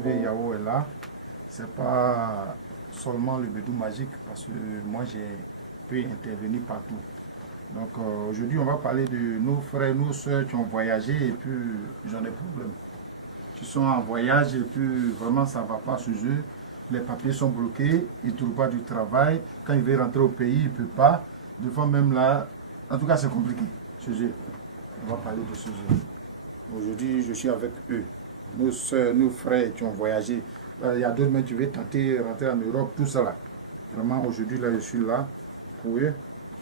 JV Yao est là, c'est pas seulement le bédou magique, parce que moi j'ai pu intervenir partout. Donc aujourd'hui on va parler de nos frères, nos soeurs qui ont voyagé et puis ils ont des problèmes. Qui sont en voyage et puis vraiment ça ne va pas chez eux. Les papiers sont bloqués, ils ne trouvent pas du travail. Quand ils veulent rentrer au pays, ils ne peuvent pas. Des fois même là, en tout cas c'est compliqué chez eux. On va parler de ce sujet. Aujourd'hui je suis avec eux. Nos soeurs, nos frères qui ont voyagé. Il y a d'autres, mais tu veux tenter de rentrer en Europe, tout ça là. Vraiment, aujourd'hui, là, je suis là pour eux.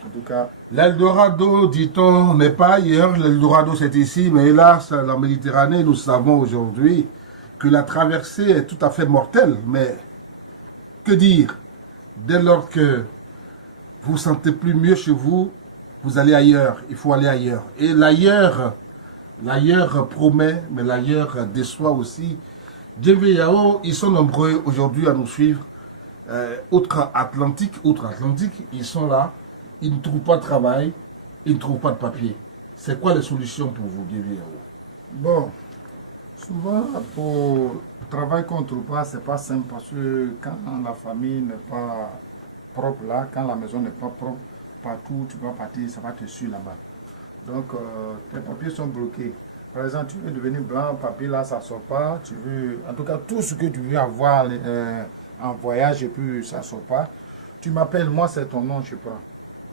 En tout cas. L'Eldorado, dit-on, n'est pas ailleurs. L'Eldorado, c'est ici. Mais hélas, la Méditerranée, nous savons aujourd'hui que la traversée est tout à fait mortelle. Mais que dire? Dès lors que vous ne sentez plus mieux chez vous, vous allez ailleurs. Il faut aller ailleurs. Et l'ailleurs promet, mais l'ailleurs déçoit aussi. JV Yao, ils sont nombreux aujourd'hui à nous suivre. Outre-Atlantique, ils sont là. Ils ne trouvent pas de travail. Ils ne trouvent pas de papier. C'est quoi les solutions pour vous, JV Yao? Bon, souvent, pour le travail qu'on ne trouve pas, c'est pas simple parce que quand la famille n'est pas propre là, quand la maison n'est pas propre, partout tu vas partir, ça va te suivre là-bas. Donc, tes papiers sont bloqués. Par exemple, tu veux devenir blanc, papier là, ça ne sort pas. Tu veux, en tout cas, tout ce que tu veux avoir en voyage et puis ça ne sort pas. Tu m'appelles, moi c'est ton nom, je prends.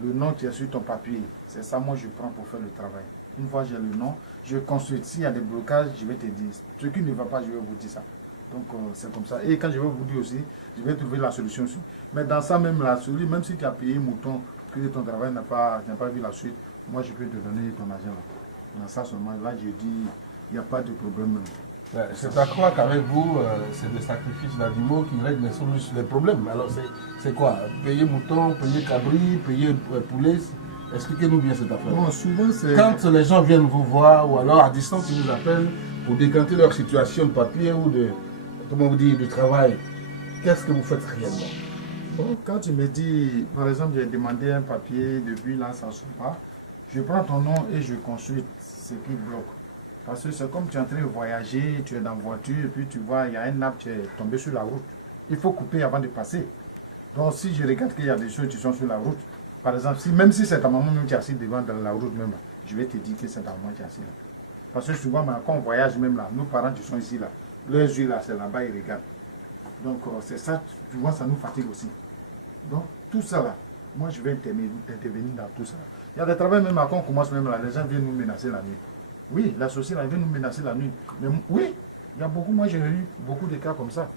Le nom qui est sur ton papier, c'est ça, moi je prends pour faire le travail. Une fois j'ai le nom, je consulte. S'il y a des blocages, je vais te dire. Ce qui ne va pas, je vais vous dire ça. Donc c'est comme ça. Et quand je vais vous dire aussi, je vais trouver la solution aussi. Mais dans ça même, la solution, même si tu as payé mouton, que ton travail n'a pas vu la suite, moi je peux te donner ton argent là. Dans ça seulement, là je dis, il n'y a pas de problème. C'est à croire qu'avec vous, c'est le sacrifice d'animaux qui règle les problèmes. Alors c'est quoi? Payer mouton, payer cabri, payer poulet? Expliquez-nous bien cette affaire. Bon, souvent c'est... Quand les gens viennent vous voir, ou alors à distance, ils vous appellent pour décanter leur situation de papier ou de, comment vous dire, de travail, qu'est-ce que vous faites réellement? Bon, quand tu me dis, par exemple, j'ai demandé un papier, depuis là, ça ne sort pas, je prends ton nom et je consulte ce qui bloque. Parce que c'est comme tu es en train de voyager, tu es dans la voiture, et puis tu vois, il y a un arbre qui est tombé sur la route. Il faut couper avant de passer. Donc si je regarde qu'il y a des choses qui sont sur la route, par exemple, même si c'est ta maman même qui est assise devant dans la route même, je vais te dire que c'est ta maman qui est assise là. Parce que souvent, quand on voyage même là, nos parents qui sont ici là, leurs yeux là, c'est là-bas, ils regardent. Donc c'est ça, tu vois, ça nous fatigue aussi. Donc tout ça là, moi je vais intervenir dans tout ça là. Il y a des travaux même quand on commence même là, les gens viennent nous menacer la nuit. Oui, la société vient nous menacer la nuit. Mais oui, il y a beaucoup, moi j'ai eu beaucoup de cas comme ça.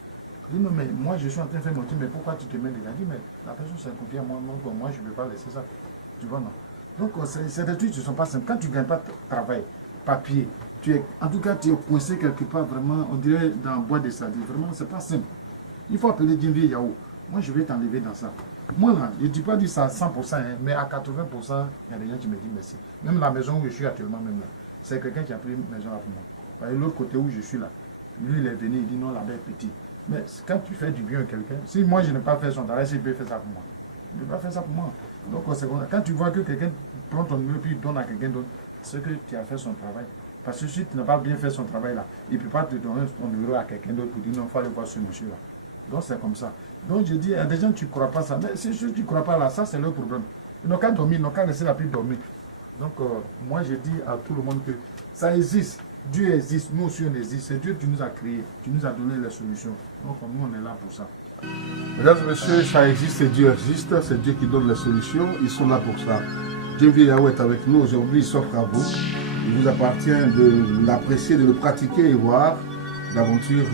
Je dis non mais moi je suis en train de faire mon truc, mais pourquoi tu te mets dedans? Je dis mais la personne s'est confiée à moi, donc moi je ne vais pas laisser ça. Tu vois non? Donc c'est des trucs qui ne sont pas simples. Quand tu ne gagnes pas de travail, papier, en tout cas tu es coincé quelque part vraiment, on dirait dans le bois de sardines. Vraiment, c'est pas simple. Il faut appeler JV Yao. Moi je vais t'enlever dans ça. Moi là, je ne dis pas dire ça à 100%, hein, mais à 80%, il y a des gens qui me disent merci. Même la maison où je suis actuellement, même là, c'est quelqu'un qui a pris une maison là pour moi. Et l'autre côté où je suis là, lui il est venu, il dit non, là-bas est petit. Mais quand tu fais du bien à quelqu'un, si moi je n'ai pas fait son travail, s'il peut faire ça pour moi. Il ne peut pas faire ça pour moi. Donc quand tu vois que quelqu'un prend ton numéro puis donne à quelqu'un d'autre, c'est que tu as fait son travail. Parce que si tu n'as pas bien fait son travail là, il ne peut pas te donner ton numéro à quelqu'un d'autre pour dire non, il faut aller voir ce monsieur là. Donc c'est comme ça. Donc je dis, il y a des gens, tu ne crois pas ça. Mais si tu ne crois pas là, ça c'est leur problème. Ils n'ont qu'à dormir, ils n'ont qu'à laisser la pluie dormir. Donc moi je dis à tout le monde que ça existe. Dieu existe, nous aussi on existe. C'est Dieu qui nous a créés, qui nous a donné les solutions. Donc nous on est là pour ça. Mesdames et messieurs, ça existe et Dieu existe. C'est Dieu qui donne les solutions. Ils sont là pour ça. JV Yao est avec nous aujourd'hui, il s'offre à vous. Il vous appartient de l'apprécier, de le pratiquer et voir l'aventure.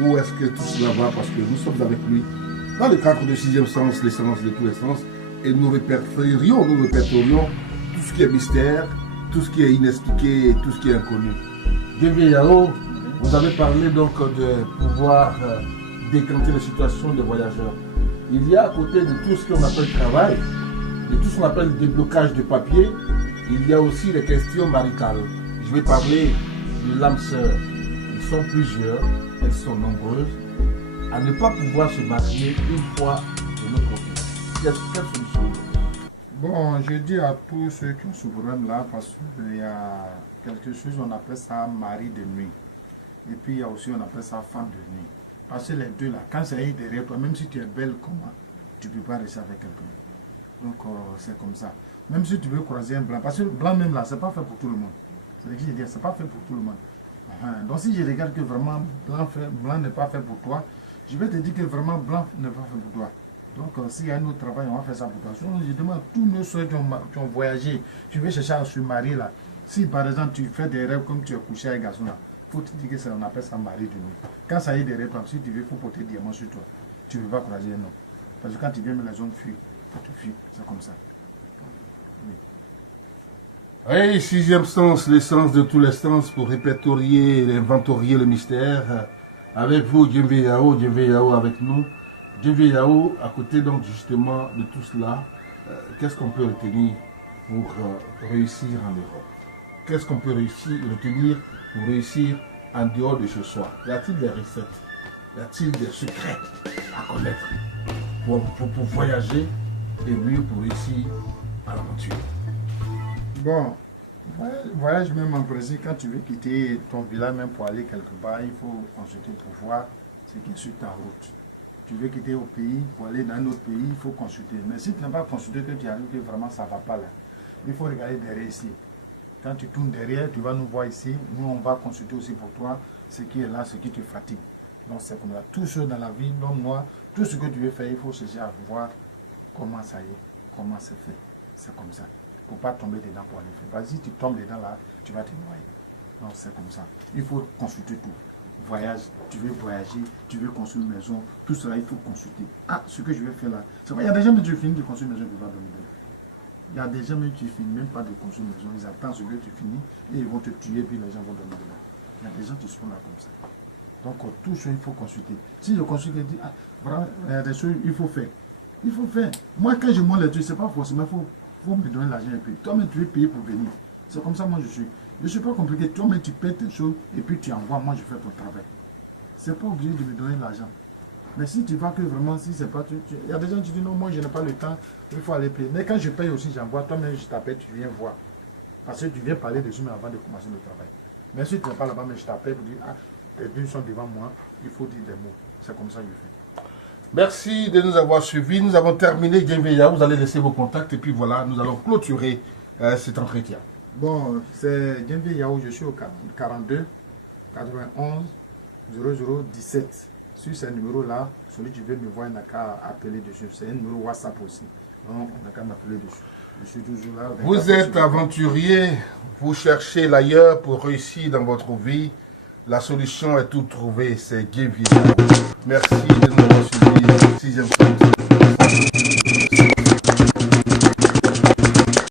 Où est-ce que tout cela va? Parce que nous sommes avec lui dans le cadre du sixième sens, l'essence de tous les sens, et nous répertorions tout ce qui est mystère, tout ce qui est inexpliqué, tout ce qui est inconnu. JV Yao, vous avez parlé donc de pouvoir décanter les situations des voyageurs. Il y a à côté de tout ce qu'on appelle travail, de tout ce qu'on appelle déblocage de papier, il y a aussi les questions maritales. Je vais parler de l'âme sœur. Ils sont plusieurs, elles sont nombreuses, à ne pas pouvoir se marier une fois de notre côté. Quelle solution? Bon, je dis à tous ceux qui ont ce problème là, parce qu'il y a quelque chose, on appelle ça mari de nuit. Et puis il y a aussi, on appelle ça femme de nuit. Parce que les deux là, quand ça est derrière toi, même si tu es belle comme moi, tu ne peux pas rester avec quelqu'un. Donc c'est comme ça. Même si tu veux croiser un blanc, parce que le blanc même là, c'est pas fait pour tout le monde. C'est ce que je dis, c'est pas fait pour tout le monde. Donc si je regarde que vraiment blanc n'est pas fait pour toi, je vais te dire que vraiment blanc n'est pas fait pour toi. Donc s'il y a un autre travail, on va faire ça pour toi. Sinon, je demande à tous nos soeurs qui ont voyagé, tu veux chercher à se marier là. Si par exemple tu fais des rêves comme tu es couché avec un garçon là, il faut te dire que on appelle ça mari de nuit. Quand ça y est derrière toi, si tu veux, il faut porter des diamants sur toi. Tu ne veux pas croiser un homme. Parce que quand tu viens, les hommes fuient. Tu fuis, c'est comme ça. Oui, sixième sens, l'essence de tous les sens pour répertorier et inventorier le mystère. Avec vous, Djembe Yao avec nous. Djembe Yao, à côté donc justement de tout cela, qu'est-ce qu'on peut retenir pour réussir en Europe? Qu'est-ce qu'on peut retenir pour réussir en dehors de ce soir? Y a-t-il des recettes? Y a-t-il des secrets à connaître pour voyager et mieux pour réussir à l'aventure? Bon, voyage même en Brésil, quand tu veux quitter ton village même pour aller quelque part, il faut consulter pour voir ce qui est sur ta route. Tu veux quitter au pays, pour aller dans un autre pays, il faut consulter. Mais si tu n'as pas consulté, que tu arrives que vraiment ça ne va pas là, il faut regarder derrière ici. Quand tu tournes derrière, tu vas nous voir ici. Nous, on va consulter aussi pour toi ce qui est là, ce qui te fatigue. Donc c'est comme ça. Tout ce dans la vie, donc moi, tout ce que tu veux faire, il faut chercher à voir comment ça y est, comment c'est fait. C'est comme ça. Pour ne pas tomber dedans pour aller faire. Vas-y, tu tombes dedans là, tu vas te noyer. Donc c'est comme ça. Il faut consulter tout. Voyage, tu veux voyager, tu veux construire une maison, tout cela, il faut consulter. Ah, ce que je vais faire là. Il y a des gens qui finissent de construire une maison pour dormir. Il y a des gens qui finissent même pas de construire une maison. Ils attendent ce que tu finis et ils vont te tuer, puis les gens vont dormir dedans. Il y a des gens qui sont là comme ça. Donc tout ça, il faut consulter. Si je consulte, je dis, ah, vraiment, il y a des choses, il faut faire. Il faut faire. Moi, quand je monte les trucs, ce n'est pas forcément, il faut me donner l'argent et puis toi-même, tu veux payer pour venir. C'est comme ça, moi, je suis. Je ne suis pas compliqué. Toi-même, tu paies tes choses et puis tu envoies. Moi, je fais ton travail. Ce n'est pas obligé de me donner l'argent. Mais si tu vois que vraiment, si c'est pas... Il y a des gens qui disent, non, moi, je n'ai pas le temps, il faut aller payer. Mais quand je paye aussi, j'envoie. Toi-même, je t'appelle, tu viens voir. Parce que tu viens parler dessus, mais avant de commencer le travail. Mais si tu n'es pas là-bas, mais je t'appelle pour dire, ah, tes billes sont devant moi, il faut dire des mots. C'est comme ça que je fais. Merci de nous avoir suivis. Nous avons terminé Djembe Yao. Vous allez laisser vos contacts et puis voilà, nous allons clôturer cet entretien. Bon, c'est Djembe Yao, je suis au 42 91 0017. Sur ce numéro-là, celui qui veut me voir, il n'a qu'à appeler dessus. C'est un numéro WhatsApp aussi. Donc, on n'a qu'à m'appeler dessus. Je suis toujours là. Vous êtes aventurier, vous cherchez l'ailleurs pour réussir dans votre vie. La solution est toute trouvée, c'est Djembe Yao. Merci de nous